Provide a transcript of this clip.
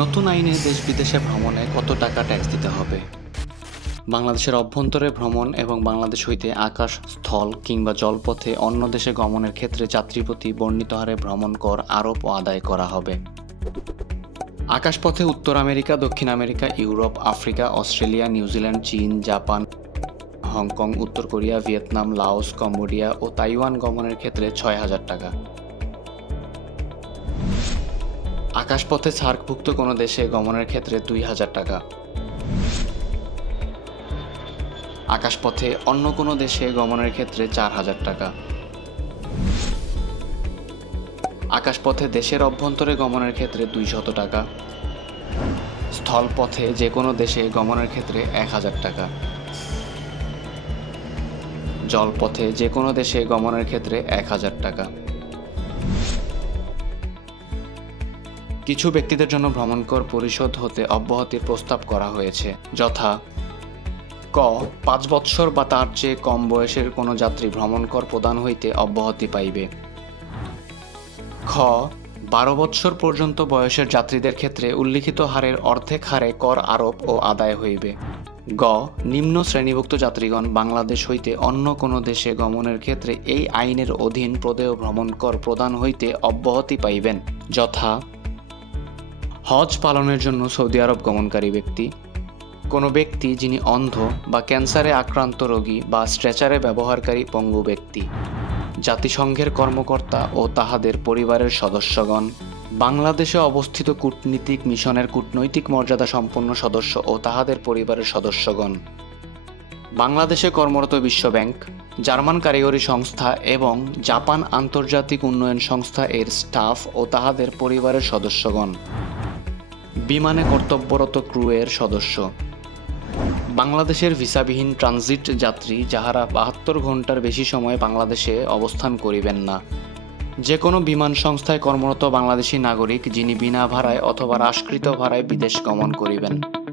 নতুন আইনে দেশ বিদেশে ভ্রমণে কত টাকা ট্যাক্স দিতে হবে? বাংলাদেশের অভ্যন্তরে ভ্রমণ এবং বাংলাদেশ হইতে আকাশ, স্থল কিংবা জলপথে অন্য দেশে গমনের ক্ষেত্রে যাত্রীপ্রতি বর্ণিত হারে ভ্রমণ কর আরোপ ও আদায় করা হবে। আকাশপথে উত্তর আমেরিকা, দক্ষিণ America, Europe, Africa, Australia New Zealand চীন, জাপান, হংকং, উত্তর কোরিয়া, ভিয়েতনাম, লাওস, কম্বোডিয়া ও তাইওয়ান গমনের ক্ষেত্রে ছয় হাজার টাকা। আকাশপথে সার্কভুক্ত কোনো দেশে গমনের ক্ষেত্রে দুই হাজার টাকা। আকাশপথে অন্য কোনো দেশে গমনের ক্ষেত্রে চার হাজার টাকা। আকাশপথে দেশের অভ্যন্তরে গমনের ক্ষেত্রে দুইশত টাকা। স্থলপথে যে কোনো দেশে গমনের ক্ষেত্রে এক হাজার টাকা। জলপথে যে কোনো দেশে গমনের ক্ষেত্রে এক হাজার টাকা। কিছু ব্যক্তিদের জন্য ভ্রমণ কর পরিশোধ হতে অব্যাহতির প্রস্তাব করা হয়েছে, যথা ক, পাঁচ বৎসর বা তার চেয়ে কম বয়সের কোনো যাত্রী ভ্রমণ কর প্রদান হইতে অব্যাহতি পাইবে। খ, বারো বৎসর পর্যন্ত বয়সের যাত্রীদের ক্ষেত্রে উল্লিখিত হারের অর্ধেক হারে কর আরোপ ও আদায় হইবে। গ, নিম্ন শ্রেণীভুক্ত যাত্রীগণ বাংলাদেশ হইতে অন্য কোনো দেশে গমনের ক্ষেত্রে এই আইনের অধীন প্রদেয় ভ্রমণ কর প্রদান হইতে অব্যাহতি পাইবেন, যথা হজ পালনের জন্য সৌদি আরব গমনকারী ব্যক্তি। কোনো ব্যক্তি যিনি অন্ধ বা ক্যান্সারে আক্রান্ত রোগী বা স্ট্রেচারে ব্যবহারকারী পঙ্গু ব্যক্তি। জাতিসংঘের কর্মকর্তা ও তাহাদের পরিবারের সদস্যগণ, বাংলাদেশে অবস্থিত কূটনীতিক মিশনের কূটনৈতিক মর্যাদা সম্পন্ন সদস্য ও তাহাদের পরিবারের সদস্যগণ। বাংলাদেশে কর্মরত বিশ্ব ব্যাংক জার্মান কারিগরি সংস্থা এবং জাপান আন্তর্জাতিক উন্নয়ন সংস্থা এর স্টাফ ও তাহাদের পরিবারের সদস্যগণ। বিমানে কর্তব্যরত ক্রুয়ের সদস্য। বাংলাদেশের ভিসাবিহীন ট্রানজিট যাত্রী যাহারা বাহাত্তর ঘণ্টার বেশি সময় বাংলাদেশে অবস্থান করিবেন না। যে কোনো বিমান সংস্থায় কর্মরত বাংলাদেশি নাগরিক যিনি বিনা ভাড়ায় অথবা হ্রাসকৃত ভাড়ায় বিদেশ গমন করিবেন।